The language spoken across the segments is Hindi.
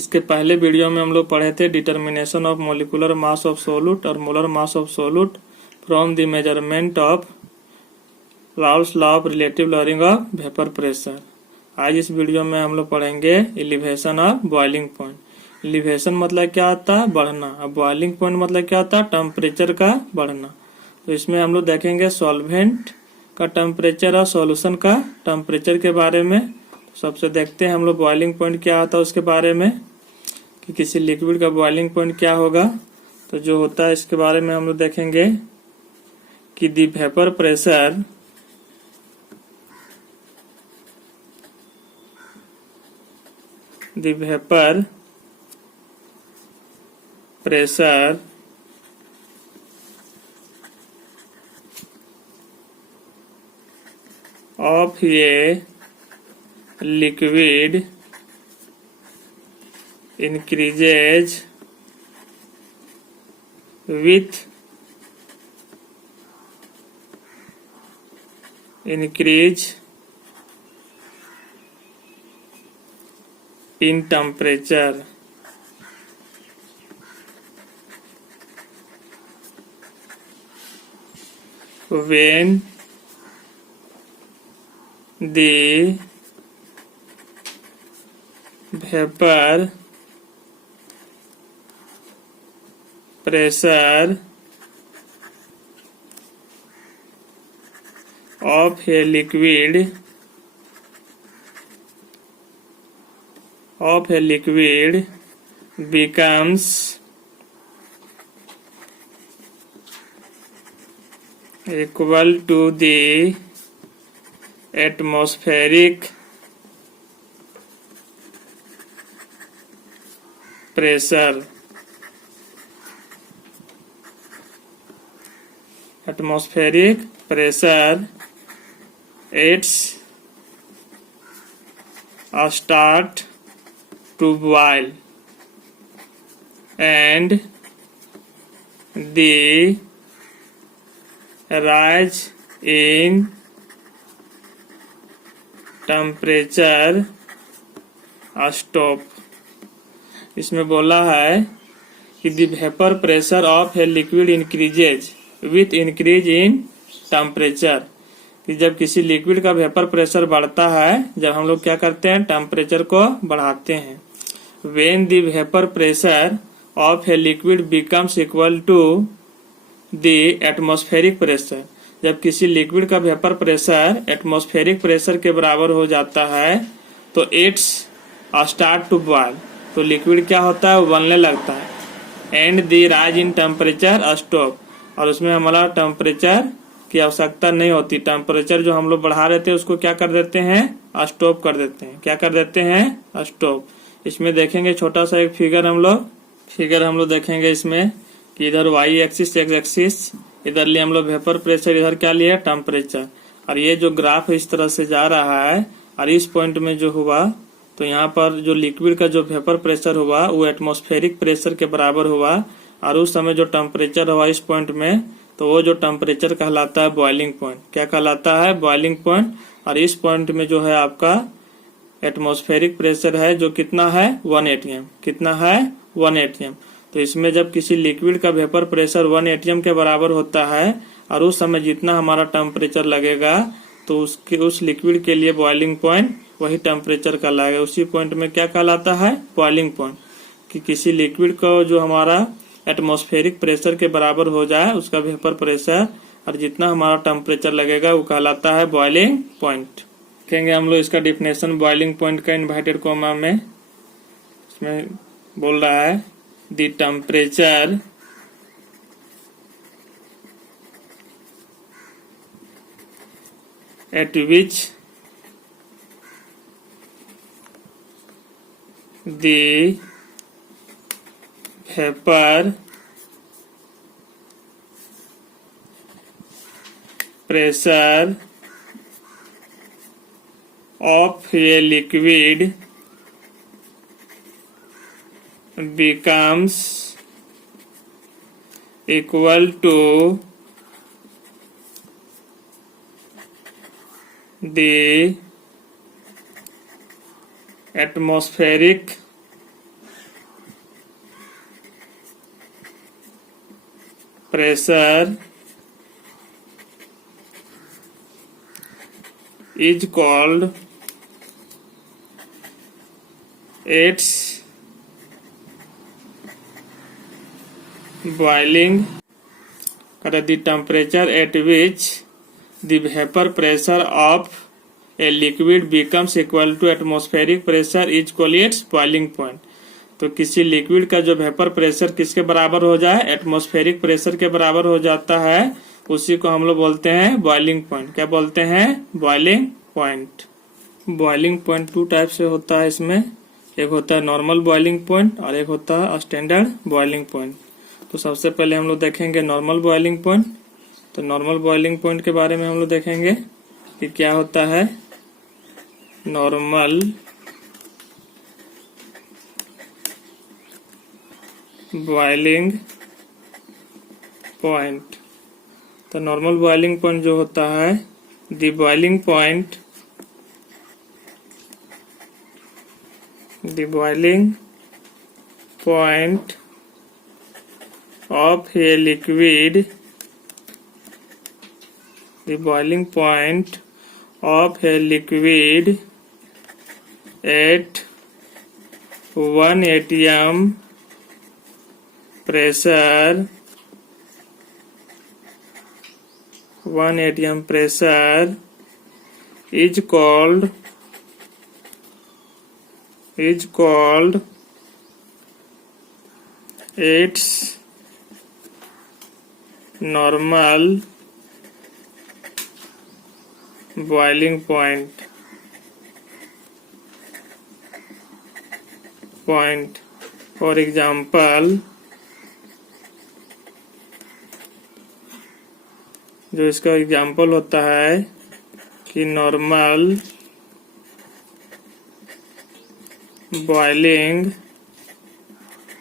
इसके पहले वीडियो में हम लोग पढ़े थे determination of molecular mass of solute और molar mass of solute from the measurement of Raoult's law of relative lowering of vapour pressure. आज इस वीडियो में हम लोग पढ़ेंगे elevation of boiling point. Elevation मतलब क्या होता है? बढ़ना। अब बॉइलिंग पॉइंट मतलब क्या होता है? टेम्परेचर का बढ़ना। तो इसमें हम लोग देखेंगे सॉल्वेंट का टेम्परेचर और सॉल्यूशन का टेम्परेचर के बारे में। सबसे देखते हैं हम लोग बॉइलिंग पॉइंट क्या होता है उसके बारे में, कि किसी लिक्विड का बॉइलिंग पॉइंट क्या होगा। तो जो होता है इसके बारे में हम लोग देखेंगे कि दी vapour pressure of a liquid increases with increase in temperature. When the vapor pressure of a liquid becomes equal to the atmospheric pressure. Atmospheric pressure it's start to boil and the rise in temperature stop. इसमें बोला है कि the vapour pressure of a liquid increases with increase in temperature, कि जब किसी लिक्विड का वेपर प्रेशर बढ़ता है, जब हम लोग क्या करते हैं? टेम्परेचर को बढ़ाते हैं। When the vapour pressure of a liquid becomes equal to the atmospheric pressure, जब किसी लिक्विड का वेपर प्रेशर एटमॉस्फेरिक प्रेशर के बराबर हो जाता है तो इट्स स्टार्ट टू बॉयल, तो लिक्विड क्या होता है? वो बनने लगता है। And the rise in temperature stop, और उसमें हमारा टेम्परेचर की आवश्यकता नहीं होती। टेम्परेचर जो हम लोग बढ़ा रहे थे उसको क्या कर देते हैं? स्टॉप कर देते हैं। क्या कर देते हैं? स्टॉप। इसमें देखेंगे छोटा सा एक फिगर हम लोग देखेंगे इसमें कि इधर वाई एक्सिस एक्स एक्सिस, इधर लिए हम लोग वेपर प्रेशर, इधर क्या लिया? टेम्परेचर। और ये जो ग्राफ इस तरह से जा रहा है और इस पॉइंट में जो हुआ, तो यहाँ पर जो लिक्विड का जो वेपर प्रेशर हुआ वो एटमॉस्फेरिक प्रेशर के बराबर हुआ, और उस समय जो टेम्परेचर हुआ इस पॉइंट में, तो वो जो टेम्परेचर कहलाता है बॉइलिंग पॉइंट। क्या कहलाता है? Boiling point. और इस पॉइंट में जो है आपका एटमॉस्फेरिक प्रेशर है जो कितना है? 1 atm। कितना है? 1 atm। तो इसमें जब किसी लिक्विड का वेपर प्रेशर 1 atm के बराबर होता है और उस समय जितना हमारा टेम्परेचर लगेगा तो उस लिक्विड के लिए बॉइलिंग पॉइंट वही टेम्परेचर का लगेगा। उसी पॉइंट में क्या कहलाता है? Boiling point. कि किसी लिक्विड को जो हमारा एटमॉस्फेरिक प्रेशर के बराबर हो जाए उसका वेपर प्रेशर, और जितना हमारा टेम्परेचर लगेगा वो कहलाता है बॉइलिंग पॉइंट। देखेंगे हम लोग इसका डिफिनेशन बॉइलिंग पॉइंट का इन्वर्टेड कॉमा में। इसमें बोल रहा है the temperature at which the vapor pressure of a liquid becomes equal to the atmospheric pressure is called its boiling, the temperature at which the vapor pressure of a liquid becomes equal to atmospheric pressure is called its boiling point। तो किसी लिक्विड का जो वेपर प्रेशर किसके बराबर हो जाए, एटमॉस्फेरिक प्रेशर के बराबर हो जाता है, उसी को हम लोग बोलते हैं बॉइलिंग पॉइंट। क्या बोलते हैं? Boiling point. Boiling point 2 type से होता है इसमें, एक होता है नॉर्मल बॉइलिंग पॉइंट और एक होता है स्टैंडर्ड बॉइलिंग पॉइंट। तो सबसे पहले हम लोग देखेंगे नॉर्मल बॉइलिंग पॉइंट। तो नॉर्मल बॉइलिंग पॉइंट के बारे में हम लोग देखेंगे कि क्या होता है नॉर्मल बॉइलिंग पॉइंट। तो नॉर्मल बॉइलिंग पॉइंट जो होता है, the boiling point of a liquid, the boiling point of a liquid at 1 atm pressure, 1 atm pressure is called its normal boiling point। For example, जो इसका एग्जाम्पल होता है कि normal boiling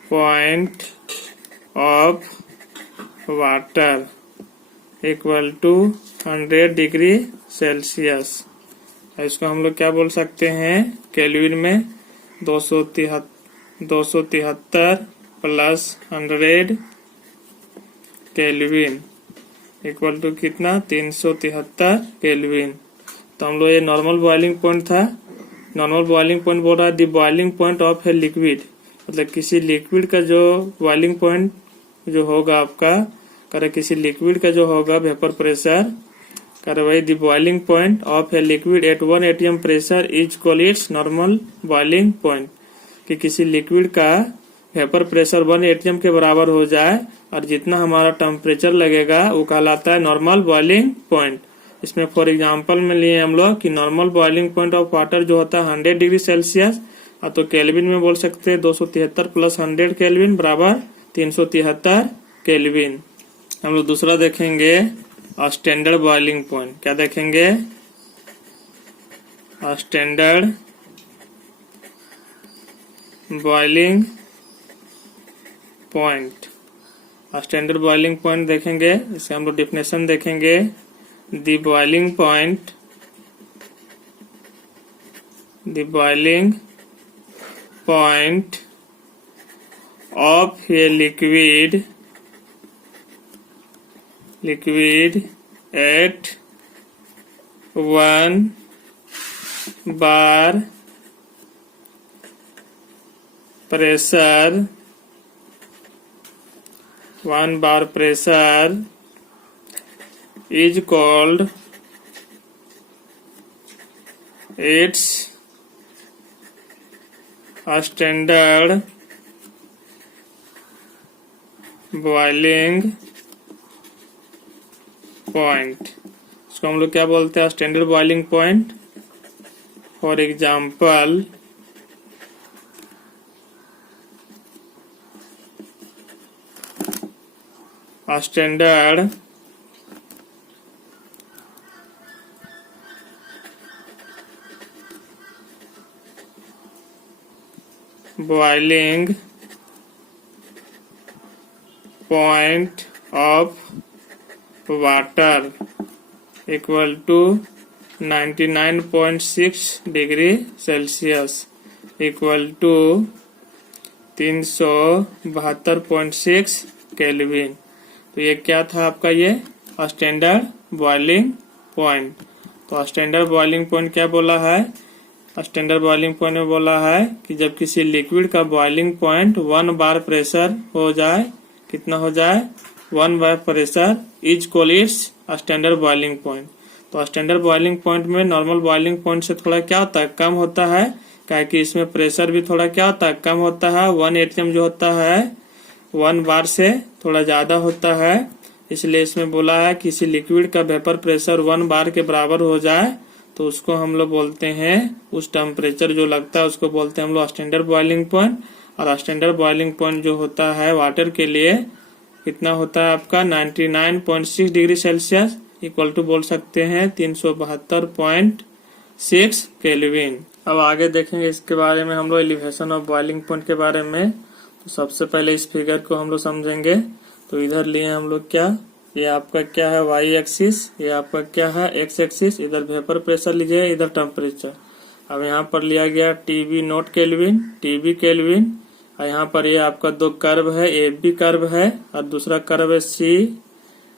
point of water equal to 100 degree Celsius. इसको हम लोग क्या बोल सकते हैं, केल्विन में 273 प्लस 100 केल्विन इक्वल टू कितना, 373 केल्विन। तो हम लोग ये नॉर्मल बॉइलिंग पॉइंट था। नॉर्मल बॉइलिंग पॉइंट बोल रहा है the boiling point of a liquid, मतलब किसी लिक्विड का जो बॉइलिंग पॉइंट जो होगा आपका, करे किसी लिक्विड का जो होगा वेपर प्रेशर, करे वही the boiling point of a liquid at 1 atm pressure is called it's normal boiling point. कि किसी लिक्विड का वेपर प्रेशर 1 atm के बराबर हो जाए और जितना हमारा टेम्परेचर लगेगा वो कहलाता है नॉर्मल बॉइलिंग पॉइंट। इसमें फॉर एग्जांपल में लिए हम लोग कि normal boiling point of water जो होता है 100 डिग्री सेल्सियस, तो केल्विन में बोल सकते हैं 273 प्लस 100 केल्विन बराबर 373 केल्विन। हम लोग दूसरा देखेंगे स्टैंडर्ड बॉइलिंग पॉइंट। क्या देखेंगे? Standard boiling point. Standard boiling point देखेंगे, इससे हम लोग डेफिनेशन देखेंगे। The boiling point of a liquid at 1 bar pressure is called its standard boiling point. इसको हम लोग क्या बोलते हैं? Standard boiling point. For example, standard boiling point of water equal to 99.6 degree Celsius equal to 372.6 kelvin. तो ये क्या था आपका, ये स्टैंडर्ड बॉइलिंग पॉइंट। तो स्टैंडर्ड बॉइलिंग पॉइंट क्या बोला है, स्टैंडर्ड बॉइलिंग पॉइंट में बोला है कि जब किसी लिक्विड का बॉइलिंग पॉइंट 1 बार प्रेशर हो जाए, कितना हो जाए, 1 bar pressure is called its standard boiling point. तो स्टैंडर्ड बॉइलिंग पॉइंट में नॉर्मल बॉइलिंग पॉइंट से थोड़ा क्या होता है, कम होता है, क्या कि इसमें प्रेशर भी थोड़ा क्या होता है, कम होता है। 1 atm जो होता है 1 बार से थोड़ा ज्यादा होता है, इसलिए इसमें बोला है किसी लिक्विड का वेपर प्रेशर 1 बार के बराबर हो जाए तो उसको हम लोग बोलते हैं, उस टेम्परेचर जो लगता है उसको बोलते हैं हम लोग स्टैंडर्ड बॉइलिंग पॉइंट। और स्टैंडर्ड बॉइलिंग पॉइंट जो होता है वाटर के लिए कितना होता है आपका, 99.6 डिग्री सेल्सियस, इक्वल टू बोल सकते हैं 372.6 केल्विन। अब आगे देखेंगे इसके बारे में हम लोग एलिवेशन ऑफ बॉइलिंग पॉइंट के बारे में। तो सबसे पहले इस फिगर को हम लोग समझेंगे। तो इधर लिए हम लोग क्या, ये आपका क्या है वाई एक्सिस, ये आपका क्या है एक्स एक्सिस, इधर वेपर प्रेशर लीजिए, इधर टेम्परेचर। अब यहाँ पर लिया गया TB not kelvin, TB kelvin, और यहाँ पर ये आपका 2 कर्व है, ए बी कर्व है और दूसरा कर्व है सी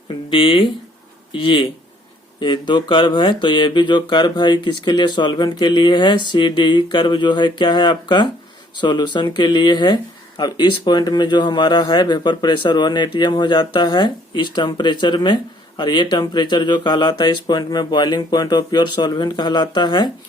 डी ये 2 कर्व है। तो ये भी जो कर्व है किसके लिए, सॉल्वेंट के लिए है। सी डी कर्व जो है क्या है आपका, सॉल्यूशन के लिए है। अब इस पॉइंट में जो हमारा है वेपर प्रेशर 1 atm हो जाता है इस टेम्परेचर में, और ये टेम्परेचर जो कहलाता है इस पॉइंट में boiling point of pure solvent कहलाता है।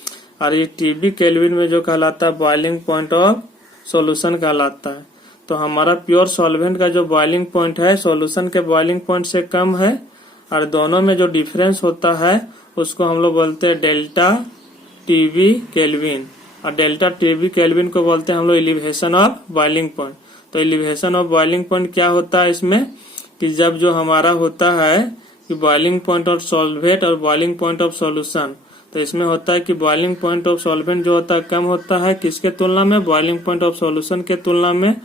और ये टीबी केल्विन में जो कहलाता है बॉइलिंग पॉइंट ऑफ सॉल्यूशन कहलाता है। तो हमारा प्योर सॉल्वेंट का जो बॉइलिंग पॉइंट है सॉल्यूशन के बॉइलिंग पॉइंट से कम है, और दोनों में जो डिफरेंस होता है उसको हम लोग बोलते हैं डेल्टा टीबी केल्विन। और डेल्टा टीबी केल्विन को बोलते हैं हम लोग एलिवेशन ऑफ बॉइलिंग पॉइंट। तो एलिवेशन ऑफ बॉइलिंग पॉइंट क्या होता है इसमें, कि जब जो हमारा होता है कि बॉइलिंग पॉइंट ऑफ सॉल्वेंट और बॉइलिंग पॉइंट ऑफ सॉल्यूशन, तो इसमें होता है कि बॉइलिंग पॉइंट ऑफ सॉल्वेंट जो होता है कम होता है किसके तुलना में, बॉइलिंग पॉइंट ऑफ सॉल्यूशन के तुलना में।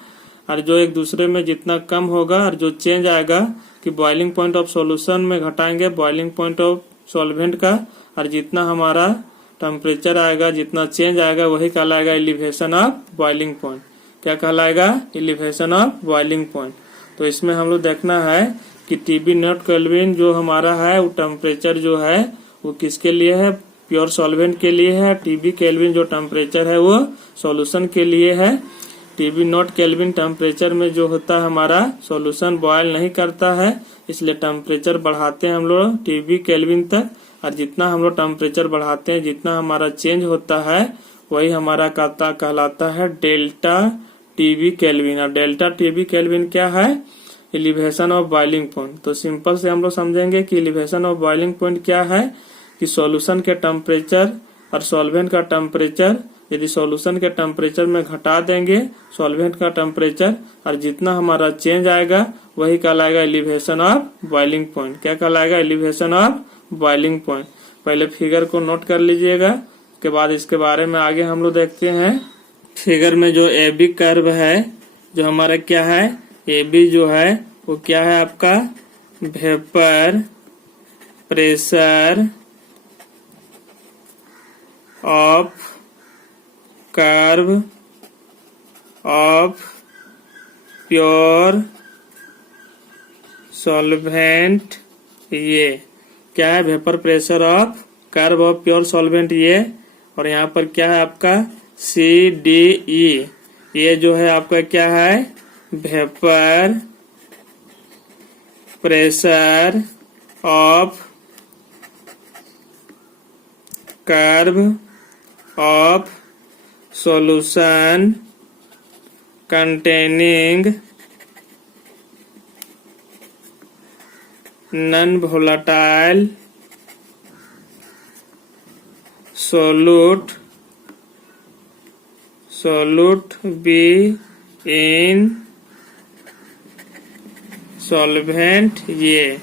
और जो एक दूसरे में जितना कम होगा और जो चेंज आएगा कि बॉइलिंग पॉइंट ऑफ सॉल्यूशन में घटाएंगे बॉइलिंग पॉइंट ऑफ सॉल्वेंट का, और जितना हमारा टेम्परेचर आएगा, जितना चेंज आएगा वही कहलाएगा एलिवेशन ऑफ बॉइलिंग पॉइंट। क्या कहलाएगा, एलिवेशन ऑफ बॉइलिंग पॉइंट। तो इसमें हम लोग देखना है कि टीबी नॉट केल्विन जो हमारा है वो टेम्परेचर जो है वो किसके लिए है, प्योर सॉल्वेंट के लिए है। टीबी केल्विन जो टेम्परेचर है वो सॉल्यूशन के लिए है। टीबी नॉट केल्विन टेम्परेचर में जो होता है हमारा सॉल्यूशन बॉयल नहीं करता है, इसलिए टेम्परेचर बढ़ाते हैं हम लोग टीबी केल्विन तक। और जितना हम लोग टेम्परेचर बढ़ाते हैं जितना हमारा चेंज होता है वही हमारा कहलाता है डेल्टा टीबी केल्विन। और डेल्टा टीबी केल्विन क्या है, एलिवेशन ऑफ बॉइलिंग पॉइंट। तो सिंपल से हम लोग समझेंगे कि एलिवेशन ऑफ बॉइलिंग पॉइंट क्या है, कि सॉल्यूशन के टेम्परेचर और सॉल्वेंट का टेम्परेचर यदि सॉल्यूशन के टेम्परेचर में घटा देंगे सॉल्वेंट का टेम्परेचर, और जितना हमारा चेंज आएगा वही कहलाएगा एलिवेशन ऑफ बॉइलिंग पॉइंट। क्या कहलाएगा, एलिवेशन ऑफ बॉइलिंग पॉइंट। पहले फिगर को नोट कर लीजिएगा, उसके बाद इसके बारे में आगे हम लोग देखते हैं। फिगर में जो ए बी कर्व है जो हमारा क्या है, ए बी जो है वो क्या है आपका vapour pressure of curve of pure solvent, ये क्या है vapour pressure of curve of pure solvent ये। और यहाँ पर क्या है आपका सी डी ई, ये जो है आपका क्या है vapour pressure of curve of solution containing non-volatile solute be in solvent ये।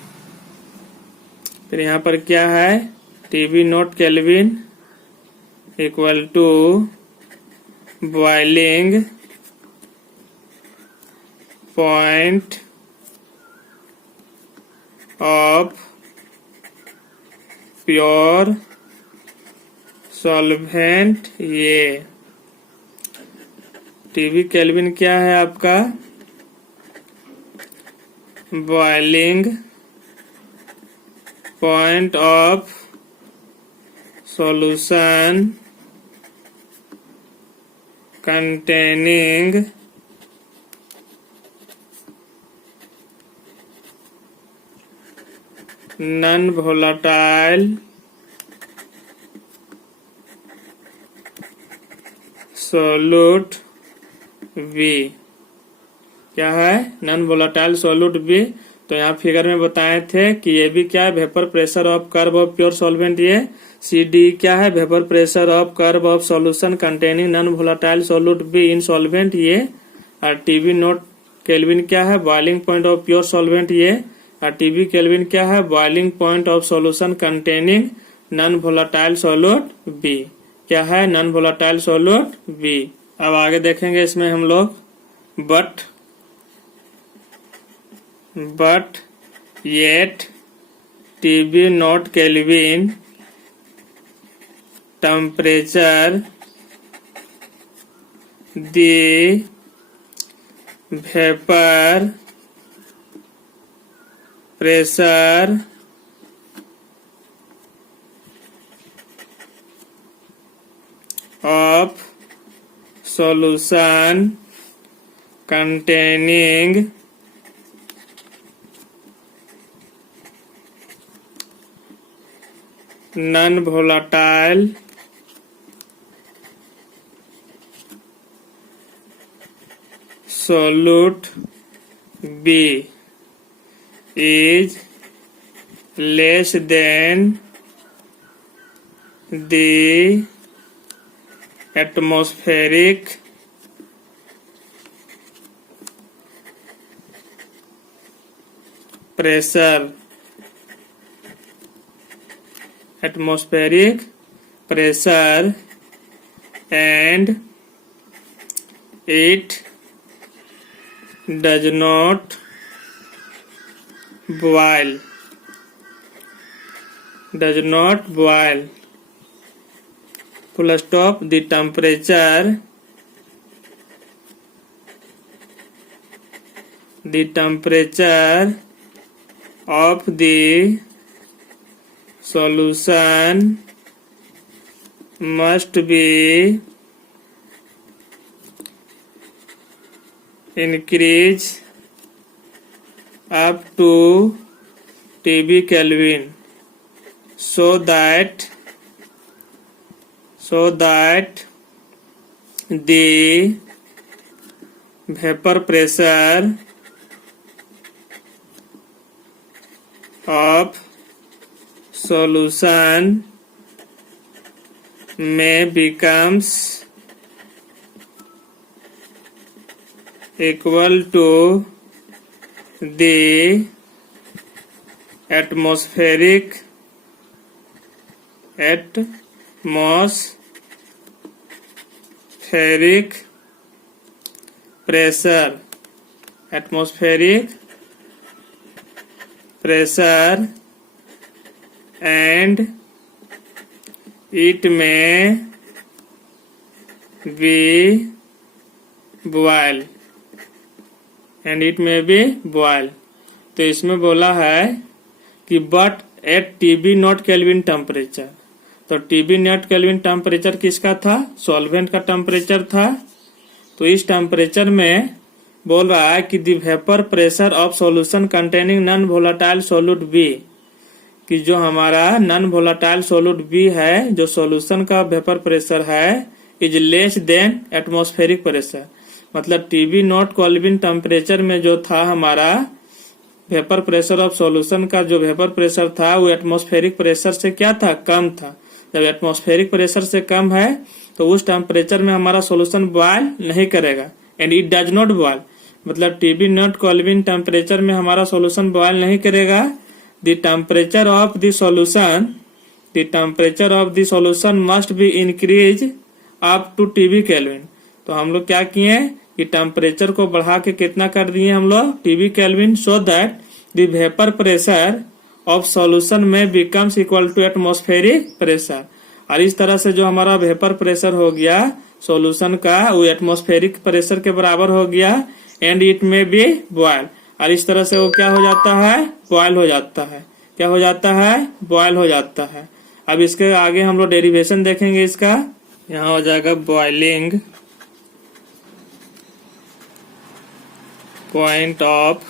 फिर यहाँ पर क्या है TB not kelvin equal to boiling point of pure solvent ये। टीबी केल्विन क्या है आपका boiling point of solution containing non-volatile solute V। क्या है? Non volatile solute B. तो यहाँ फिगर में बताए थे कि ये भी क्या है? Vapour pressure of curve of pure solvent. ये सी डी क्या है? Vapour pressure of curve of solution containing non volatile solute B in solvent. ये और टीबी नोट केल्विन क्या है? Boiling point of pure solvent. ये और टीबी केल्विन क्या है? Boiling point of solution containing non volatile solute B. क्या है? Non volatile solute B. अब आगे देखेंगे इसमें हम लोग but yet TB not Kelvin temperature the vapor pressure of solution containing non-volatile solute B is less than the atmospheric pressure and it does not boil full stop. The temperature of the solution must be increased up to TB Kelvin so that the vapor pressure of solution may becomes equal to the atmospheric pressure and it may be boil तो इसमें बोला है कि but at TB not kelvin temperature. तो टीबी नॉट केल्विन टेम्परेचर किसका था? सॉल्वेंट का टेम्परेचर था। तो इस टेम्परेचर में बोल रहा है कि the vapour pressure of solution containing non volatile solute B, कि जो हमारा नॉन वोलाटाइल सोल्यूट बी है, जो सॉल्यूशन का वेपर प्रेशर है, is less than atmospheric pressure. मतलब टीबी नॉट केल्विन टेम्परेचर में जो था हमारा वेपर प्रेशर ऑफ सॉल्यूशन का जो वेपर प्रेशर था वो एटमॉस्फेरिक प्रेशर से क्या था? कम था। जब एटमॉस्फेरिक प्रेशर से कम है तो उस टेम्परेचर में हमारा सॉल्यूशन बॉयल नहीं करेगा। And it does not boil, मतलब टीबी नॉट केल्विन टेम्परेचर में हमारा सॉल्यूशन बॉयल नहीं करेगा। The temperature of the solution must be increase up to TB kelvin. तो हम लोग क्या किए कि टेम्परेचर को बढ़ा के कितना कर दिए हम लोग? TB kelvin, so that the vapour pressure of solution में becomes equal to atmospheric pressure. और इस तरह से जो हमारा वेपर प्रेशर हो गया सॉल्यूशन का वो एटमॉस्फेरिक प्रेशर के बराबर हो गया। एंड इट में बी बॉयल, और इस तरह से वो क्या हो जाता है, बॉयल हो जाता है। क्या हो जाता है, बॉयल हो जाता है। अब इसके आगे हम लोग डेरिवेशन देखेंगे इसका। यहाँ हो जाएगा boiling point of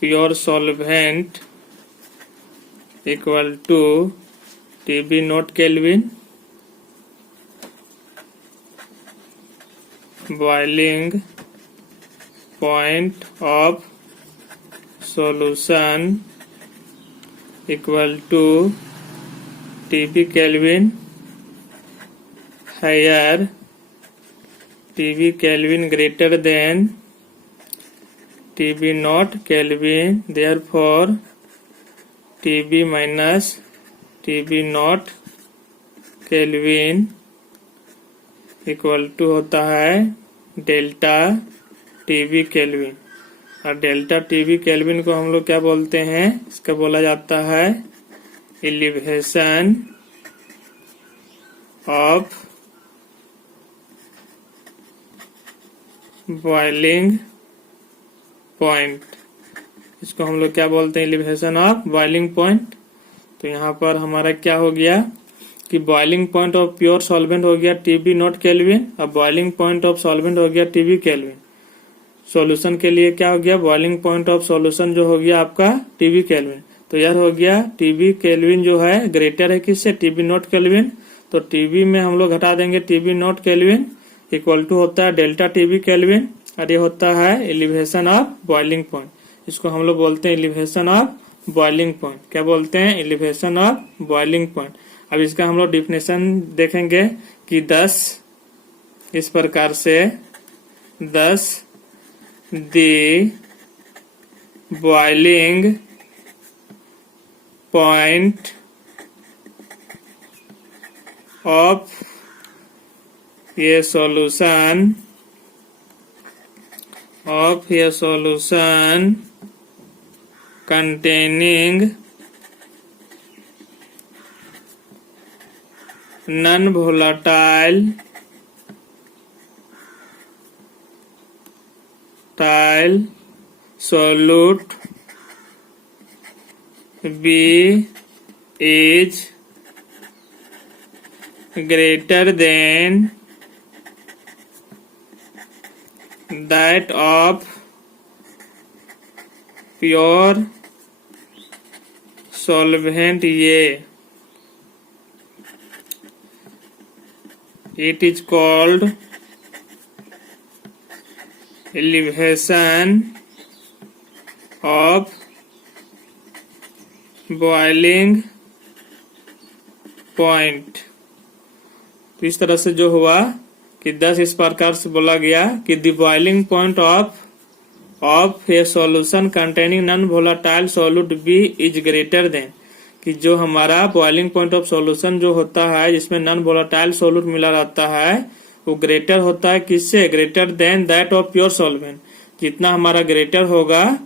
pure solvent equal to TB not kelvin, boiling point of solution equal to TB kelvin, higher TB kelvin greater than TB not kelvin, therefore TB minus TB not kelvin equal to होता है डेल्टा TB केल्विन। और डेल्टा TB केल्विन को हम लोग क्या बोलते हैं, इसका बोला जाता है एलिवेशन ऑफ बॉइलिंग पॉइंट। इसको हम लोग क्या बोलते हैं, एलिवेशन ऑफ बॉइलिंग पॉइंट। तो यहाँ पर हमारा क्या हो गया कि boiling point of pure solvent हो गया TB नॉट केल्विन, और बॉइलिंग पॉइंट ऑफ सॉल्वेंट हो गया TB केल्विन। सॉल्यूशन के लिए क्या हो गया, बॉइलिंग पॉइंट ऑफ सॉल्यूशन जो हो गया आपका TB केल्विन। तो यार हो गया TB केल्विन जो है ग्रेटर है किससे, TB नॉट केल्विन। तो TB में हम लोग घटा देंगे TB not kelvin equal to होता है डेल्टा TB केल्विन, और ये होता है एलिवेशन ऑफ बॉइलिंग पॉइंट। इसको हम लोग बोलते हैं एलिवेशन ऑफ बॉइलिंग पॉइंट। क्या बोलते हैं, एलिवेशन ऑफ बॉइलिंग पॉइंट। अब इसका हम लोग डिफिनेशन देखेंगे कि 10 इस प्रकार से 10 द बॉइलिंग पॉइंट ऑफ ये solution containing non-volatile solute B is greater than that of pure solvent A. It is called elevation of boiling point। तो इस तरह से जो हुआ कि 10 इस प्रकार से बोला गया कि the boiling point of a solution containing non volatile solute B is greater than, कि जो हमारा बॉइलिंग पॉइंट ऑफ सॉल्यूशन जो होता है जिसमें नॉन वोलाटाइल सॉल्यूट मिला रहता है वो ग्रेटर होता है किससे, greater than that of pure solvent. जितना हमारा ग्रेटर होगा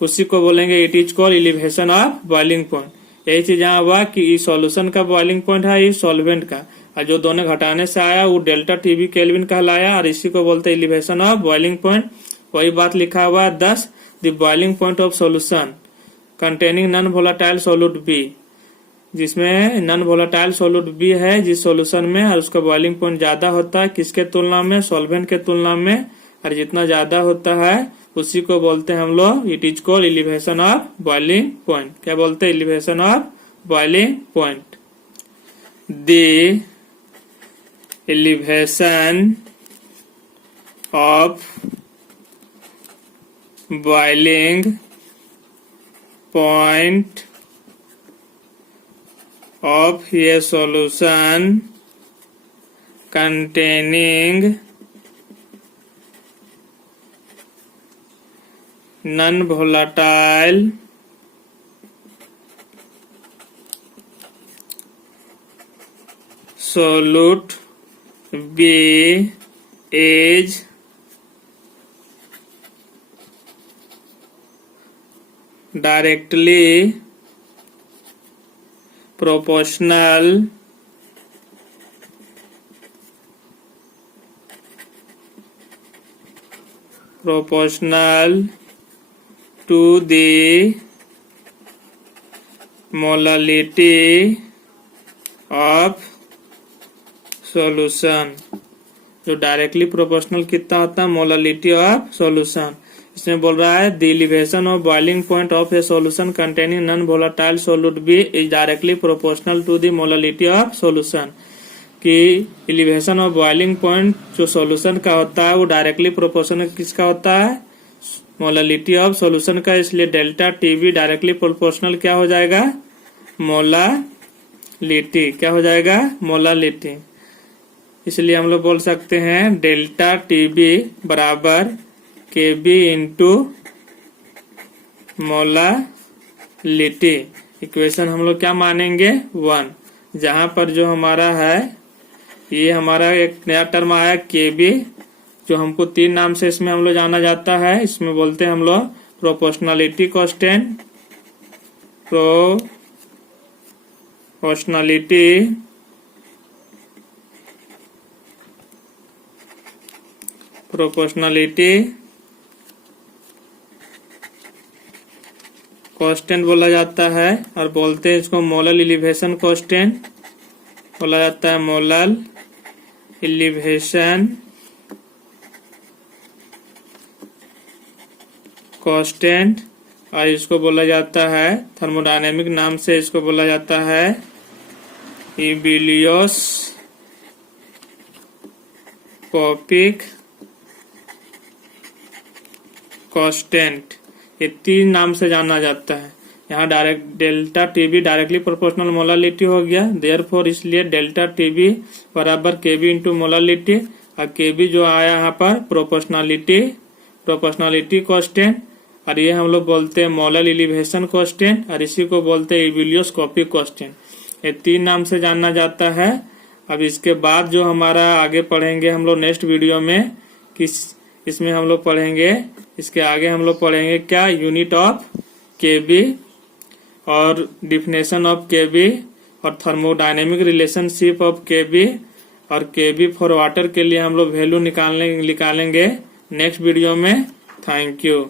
उसी को बोलेंगे it is called elevation of boiling point. यही चीज यहाँ हुआ कि इस सॉल्यूशन का बॉइलिंग पॉइंट है इस सॉल्वेंट का, और जो दोनों घटाने से आया वो डेल्टा TB केल्विन कहलाया, और इसी को बोलते हैं एलिवेशन ऑफ बॉइलिंग पॉइंट। वही बात लिखा हुआ 10 the boiling point of solution containing non volatile solute B, जिसमें नॉन वोलाटाइल सॉल्यूट बी है जिस सॉल्यूशन में, और उसका बॉइलिंग पॉइंट ज्यादा होता है किसके तुलना में, सॉल्वेंट के तुलना में, और जितना ज्यादा होता है उसी को बोलते हैं हम लोग it is called elevation of boiling point. क्या बोलते हैं, elevation of boiling point. The elevation of boiling point of a solution containing non-volatile solute B is directly proportional proportional to the molality of solution। जो डायरेक्टली प्रोपोर्शनल कितना होता है, मोलालिटी ऑफ सॉल्यूशन। इसमें बोल रहा है the elevation of boiling point of a solution containing non volatile solute B is directly proportional to the molality of solution. कि एलिवेशन ऑफ बॉइलिंग पॉइंट जो सॉल्यूशन का होता है वो डायरेक्टली प्रोपोर्शनल किसका होता है, मोलालिटी ऑफ सॉल्यूशन का। इसलिए डेल्टा टीबी डायरेक्टली प्रोपोर्शनल क्या हो जाएगा, मोलालिटी। क्या हो जाएगा, मोलालिटी। इसलिए हम लोग बोल सकते हैं डेल्टा टीबी बराबर केबी इंटू मोलालिटी। इक्वेशन हम लोग क्या मानेंगे, 1। जहां पर जो हमारा है ये हमारा एक नया टर्म आया केबी, जो हमको 3 नाम से इसमें हम लोग जाना जाता है। इसमें बोलते हैं हम लोग प्रोपोर्शनलिटी कांस्टेंट, प्रोपोर्शनलिटी कांस्टेंट बोला जाता है। और बोलते हैं इसको मोलल एलिवेशन कांस्टेंट बोला जाता है, मोलल एलिवेशन कांस्टेंट। और इसको बोला जाता है थर्मोडायनेमिक नाम से, इसको बोला जाता है इबिलियोस्कोपिक कांस्टेंट। ये 3 नाम से जाना जाता है। यहाँ direct delta TB directly proportional molality हो गया, देयरफॉर इसलिए डेल्टा टीबी बराबर केबी इंटू मोलालिटी। और केबी जो आया यहाँ पर प्रोपोर्शनलिटी कांस्टेंट, और ये हम लोग बोलते हैं मोलल एलिवेशन कांस्टेंट, और इसी को बोलते हैं इबिलियोस्कोपिक कांस्टेंट। ये 3 नाम से जाना जाता है। अब इसके बाद जो हमारा आगे पढ़ेंगे हम लोग नेक्स्ट वीडियो में, इसमें हम लोग पढ़ेंगे, इसके आगे हम लोग पढ़ेंगे क्या, यूनिट ऑफ केबी और डिफिनेशन ऑफ केबी और थर्मोडायनेमिक रिलेशनशिप ऑफ केबी, और केबी फॉर वाटर के लिए हम लोग वैल्यू निकालेंगे नेक्स्ट वीडियो में। Thank you.